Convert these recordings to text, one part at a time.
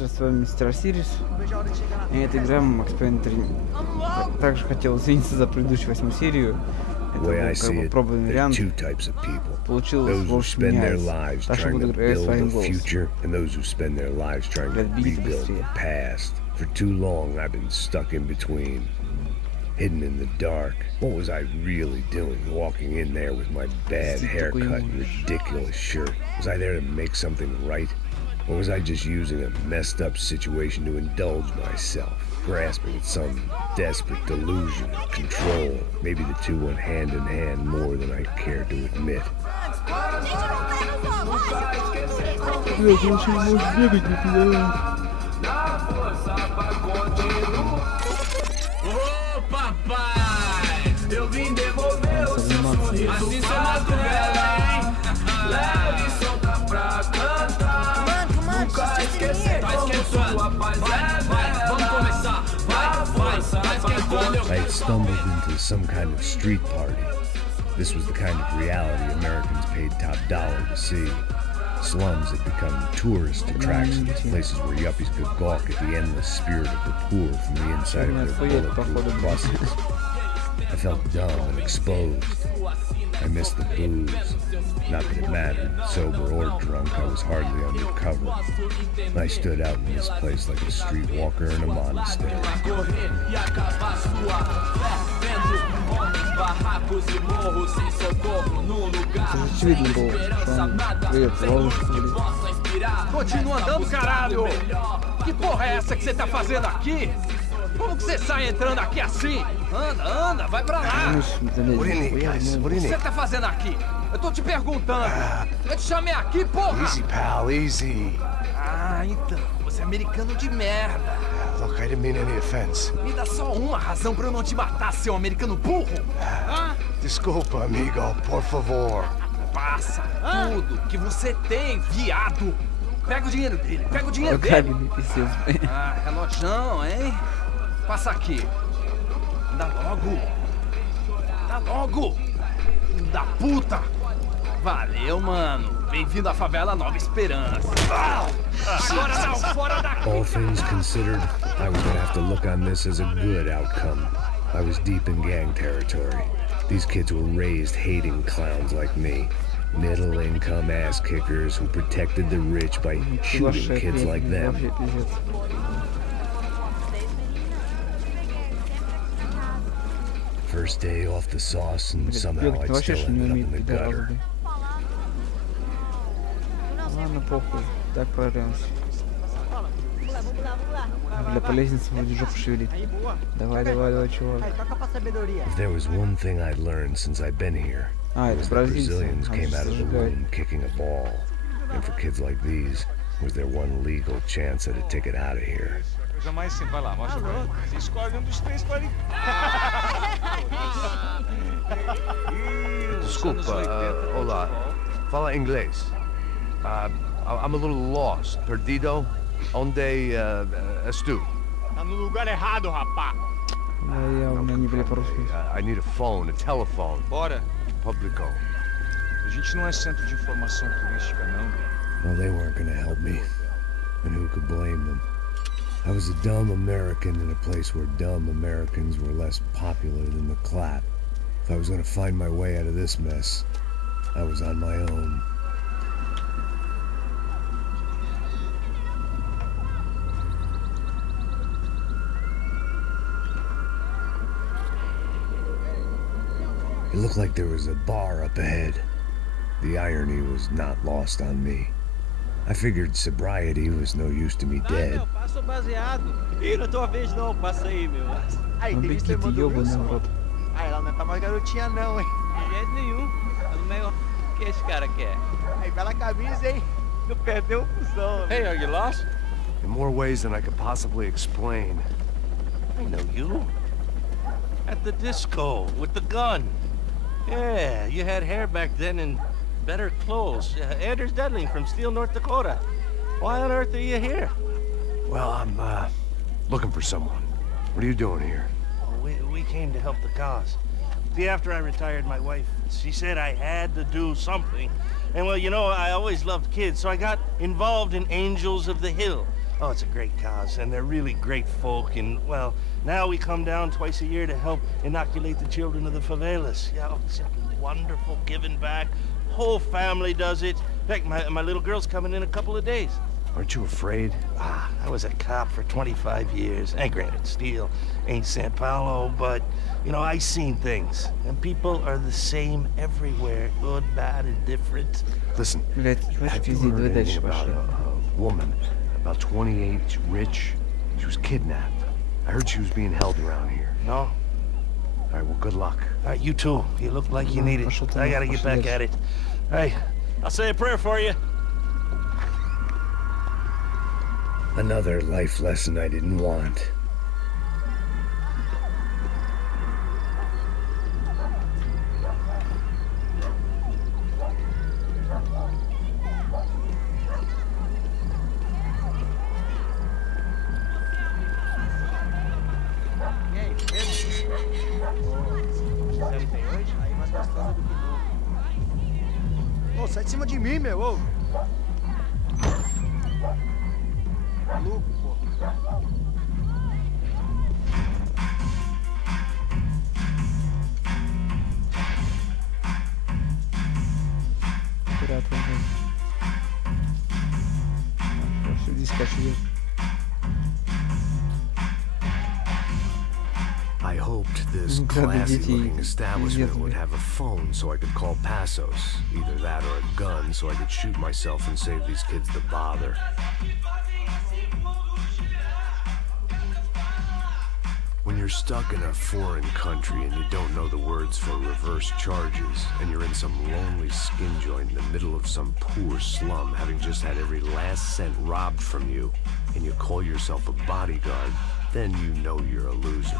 Здравствуйте, с вами мистер Сирис. И эта игра Макс Пейн 3. Также хотел извиниться за предыдущую 8-ю серию. Это был как бы пробный вариант. Получилось в общем не айс. Так что буду играть своим голосом. Отбить быстрее. For too long, I've been stuck in between, hidden in the dark. What was I really doing, walking in there with my bad haircut and ridiculous shirt? Was I there to make something right? Or was I just using a messed up situation to indulge myself, grasping at some desperate delusion of control? Maybe the two went hand in hand more than I care to admit. Ô papai, eu vim devolver o seu sorriso. Assim sou madrugada, hein? Leve e solta pra cantar. Nunca esquecer como sua rapaziada. Vai, vamos começar. Vai, esquentando. I had stumbled into some kind of street party. This was the kind of reality Americans paid top dollar to see. Slums had become tourist attractions, places where yuppies could gawk at the endless spirit of the poor from the inside of their bulletproof buses. I felt dumb and exposed. I missed the booze. Not that it mattered, sober or drunk, I was hardly undercover. I stood out in this place like a streetwalker in a monastery. Continua andando, caralho! Que porra é essa que você tá fazendo aqui? Como que você sai entrando aqui assim? Anda, vai pra lá! O que você tá fazendo aqui? Eu tô te perguntando! Eu te chamei aqui, porra! Easy, pal, easy. Ah, então, você é americano de merda! Look, I didn't mean any offense. Me dá só uma razão pra eu não te matar, seu americano burro! Desculpa, amigo, por favor. Passa tudo que você tem, viado! Pega o dinheiro dele, pega o dinheiro dele! Ah, relojão, hein? Passa aqui. Dá logo! Dá logo! Da puta! Valeu, mano! Bem-vindo à favela Nova Esperança! Agora não, fora daqui! All things considered, I was gonna have to look on this as a good outcome. I was deep in gang territory. These kids were raised hating clowns like me. Middle-income ass-kickers who protected the rich by shooting kids like them. First day off the sauce, and somehow I'd still ended up in the gutter. Ладно, похуй. Так прорвемся. Для по лестнице вроде жопу шевелит. Давай, чувак. If there was one thing I'd learned since I'd been here, it was that Brazilians came out of the womb kicking a ball. And for kids like these, was their one legal chance at a ticket out of here. Mais sim, vai lá, mostra pra ele. Você escolhe dos três para ele. Desculpa, olá. Fala inglês. I'm a little lost. Perdido? Onde és tu? Tá no lugar errado, rapá. I need a phone, a telephone. Bora. Publico. A gente não é centro de informação turística, não. Well, they weren't gonna help me. And who could blame them? I was a dumb American in a place where dumb Americans were less popular than the clap. If I was gonna find my way out of this mess, I was on my own. It looked like there was a bar up ahead. The irony was not lost on me. I figured sobriety was no use to me dead. Meu, passa baseado. Ih, não é tua vez não, passa aí, meu. Aí, tem que ser mandou isso. Aí, ela não tá mais garotinha não, hein? De jeito nenhum. Tá no meio... O que esse cara quer? Aí, bela camisa, hein? Não perdeu fusão. Hey, are you lost? In more ways than I could possibly explain. I know you. At the disco, with the gun. Yeah, you had hair back then and better clothes. Anders Dudley from Steele, North Dakota. Why on earth are you here? Well, I'm, looking for someone. What are you doing here? We came to help the cause. See, after I retired, my wife, she said I had to do something. And well, you know, I always loved kids, so I got involved in Angels of the Hill. Oh, it's a great cause, and they're really great folk, and, well, now we come down twice a year to help inoculate the children of the favelas. Yeah, oh, it's simply wonderful, giving back. Whole family does it. In fact, my little girl's coming in a couple of days. Aren't you afraid? I was a cop for 25 years. And granted, Steel ain't San Paulo, but, you know, I seen things. And people are the same everywhere. Good, bad, and different. Listen, have you heard anything about a woman, about 28, she's rich? She was kidnapped. I heard she was being held around here. No? All right, well, good luck. All right, you too. You look like you need it. I gotta get back at it. Hey, I'll say a prayer for you. Another life lesson I didn't want. Ô, sai de cima de mim, meu, ô! Maluco, pô! Cuidado, Proszę diskać. I hoped this classy-looking establishment would have a phone so I could call Passos. Either that or a gun so I could shoot myself and save these kids the bother. When you're stuck in a foreign country and you don't know the words for reverse charges, and you're in some lonely skin joint in the middle of some poor slum, having just had every last cent robbed from you, and you call yourself a bodyguard, then you know you're a loser.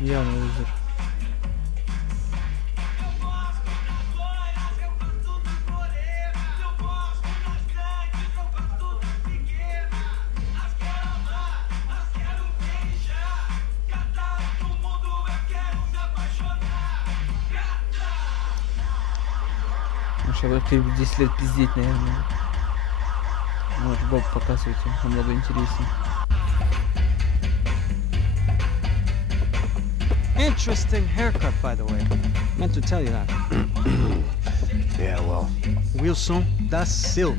Я лузер. Может, кто-нибудь 10 лет пиздеть, наверное. Может, Боб, показывайте, намного интереснее. Interesting haircut, by the way. Meant to tell you that. Yeah, well. Wilson da Silva.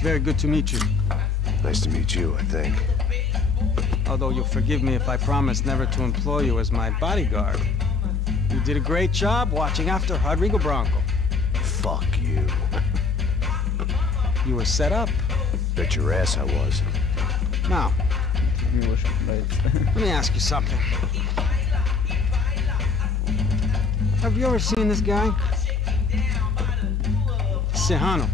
Very good to meet you. Nice to meet you, I think. Although you'll forgive me if I promise never to employ you as my bodyguard. You did a great job watching after Rodrigo Branco. Fuck you. You were set up. Bet your ass I was. Now, let me ask you something. Have you ever seen this guy? Serrano.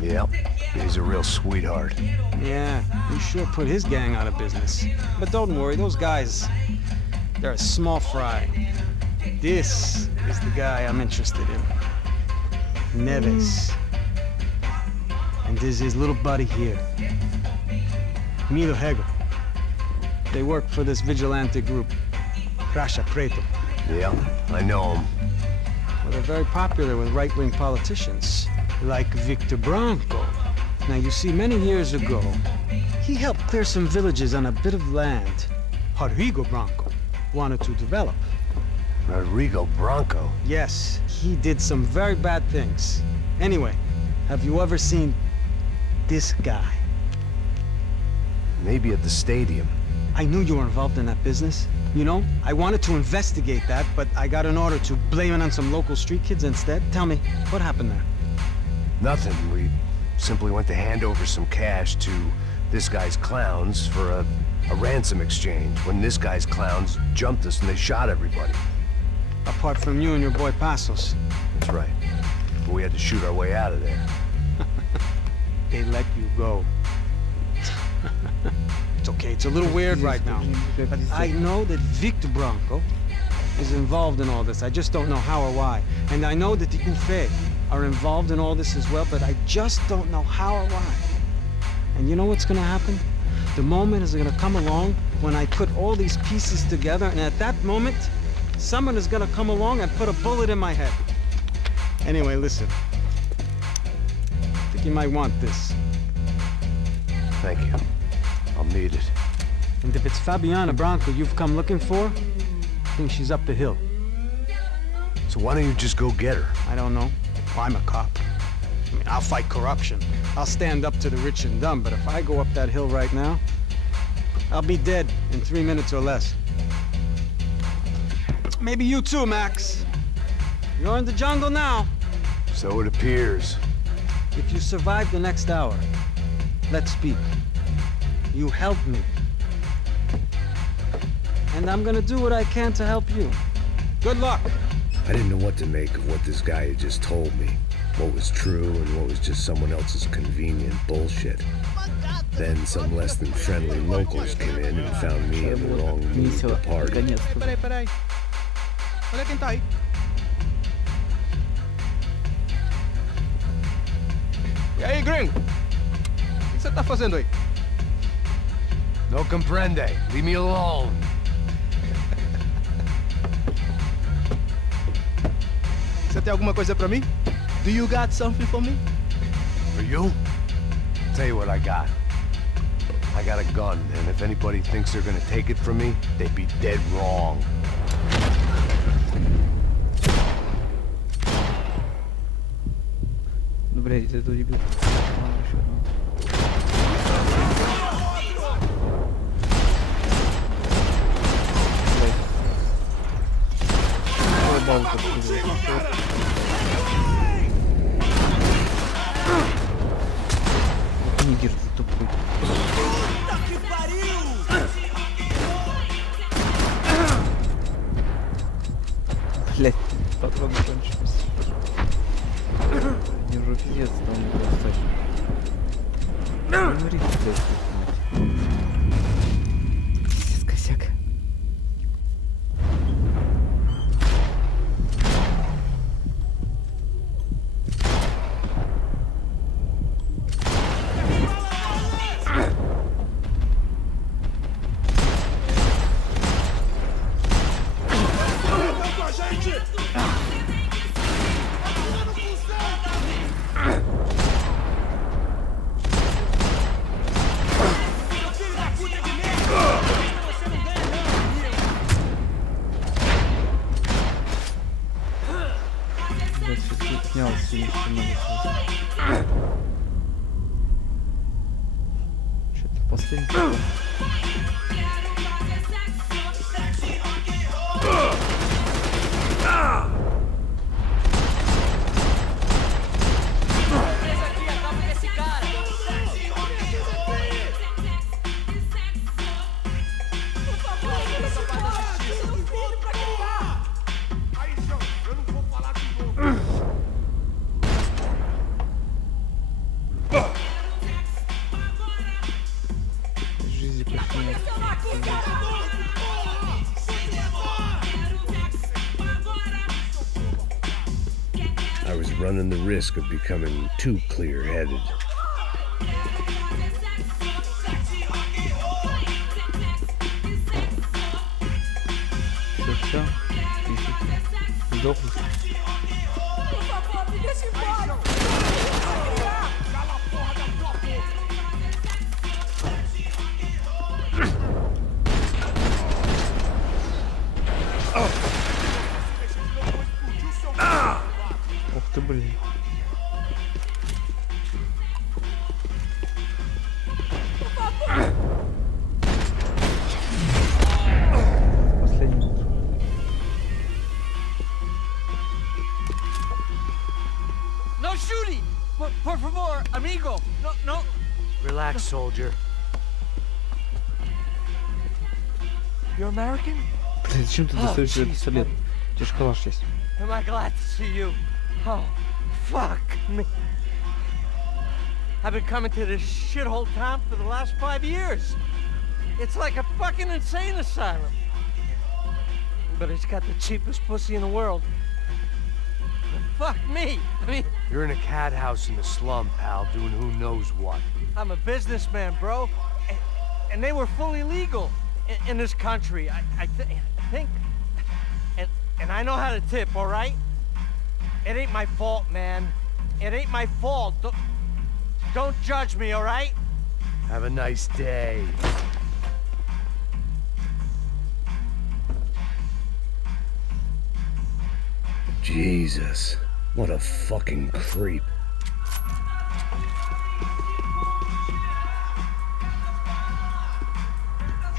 Yep, he's a real sweetheart. Yeah, he sure put his gang out of business. But don't worry, those guys, they're a small fry. This is the guy I'm interested in. Neves. And this is his little buddy here. Milo Hegel. They work for this vigilante group, Crasha Preto. Yeah, I know him. Well, they're very popular with right-wing politicians, like Victor Branco. Now, you see, many years ago, he helped clear some villages on a bit of land Rodrigo Branco wanted to develop. Rodrigo Branco? Yes, he did some very bad things. Anyway, have you ever seen this guy? Maybe at the stadium. I knew you were involved in that business. You know, I wanted to investigate that, but I got an order to blame it on some local street kids instead. Tell me, what happened there? Nothing. We simply went to hand over some cash to this guy's clowns for a ransom exchange, when this guy's clowns jumped us and they shot everybody. Apart from you and your boy Passos. That's right. But we had to shoot our way out of there. They let you go. It's okay, it's a little weird right now. But I know that Victor Branco is involved in all this. I just don't know how or why. And I know that the UFE are involved in all this as well, but I just don't know how or why. And you know what's gonna happen? The moment is gonna come along when I put all these pieces together, and at that moment, someone is gonna come along and put a bullet in my head. Anyway, listen. I think you might want this. Thank you. I'll need it. And if it's Fabiana Branco you've come looking for, I think she's up the hill. So why don't you just go get her? I don't know. I'm a cop. I mean, I'll fight corruption. I'll stand up to the rich and dumb, but if I go up that hill right now, I'll be dead in 3 minutes or less. Maybe you too, Max. You're in the jungle now. So it appears. If you survive the next hour, let's speak. You help me. And I'm gonna do what I can to help you. Good luck. I didn't know what to make of what this guy had just told me. What was true and what was just someone else's convenient bullshit. Then some less than friendly locals came in and found me in the wrong mood to party. Peraí. Olha quem tá aí. E aí, gringo? O que você tá fazendo aí? No comprende. Leave me alone. Você tem alguma coisa pra mim? Do you got something for me? For you? Tell you what I got. I got a gun, and if anybody thinks they're gonna take it from me, they'd be dead wrong. Ну, блядь, это дебил. Нигер тупой. Блять, патроны кончились. Держу пиздец, там не просто. Не говори, блядь. Пиздец, косяк. Что-то последний. I was running the risk of becoming too clear-headed. Все. Сдохнуть. Ух ты, блин. Последний. No shooting! Por favor, amigo! No. Relax, soldier. You're American? Блин, зачем ты достаешь этот пистолет? У тебя же калаш есть. Am I glad to see you? Oh, fuck me. I've been coming to this shithole town for the last 5 years. It's like a fucking insane asylum. But it's got the cheapest pussy in the world. Fuck me. I mean... You're in a cat house in the slum, pal, doing who knows what. I'm a businessman, bro. And they were fully legal in this country. I think... And I know how to tip, all right? It ain't my fault, man. It ain't my fault. Don't judge me, all right? Have a nice day. Jesus, what a fucking creep.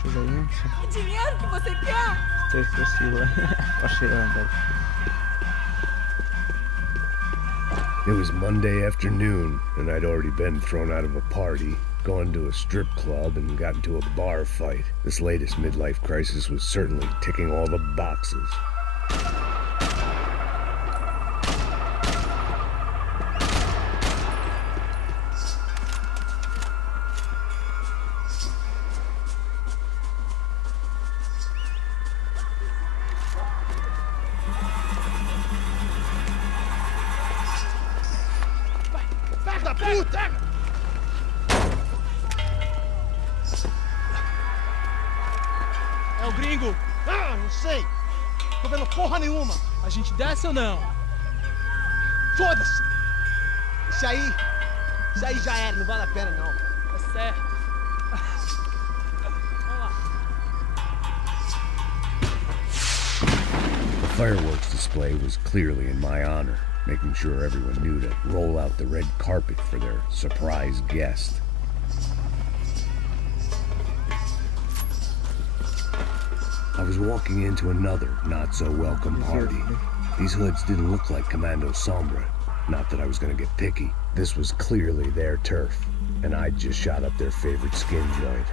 Que dinheiro que você quer? It was Monday afternoon, and I'd already been thrown out of a party, gone to a strip club, and got into a bar fight. This latest midlife crisis was certainly ticking all the boxes. Puta! É o gringo! Ah, não sei! Tô vendo porra nenhuma! A gente desce ou não? Foda-se! Isso aí já era, não vale a pena não. É certo. Vamos lá. The fireworks display was clearly in my honor, making sure everyone knew to roll out the red carpet for their surprise guest. I was walking into another not-so-welcome party. These hoods didn't look like Commando Sombra. Not that I was gonna get picky. This was clearly their turf, and I'd just shot up their favorite skin joint.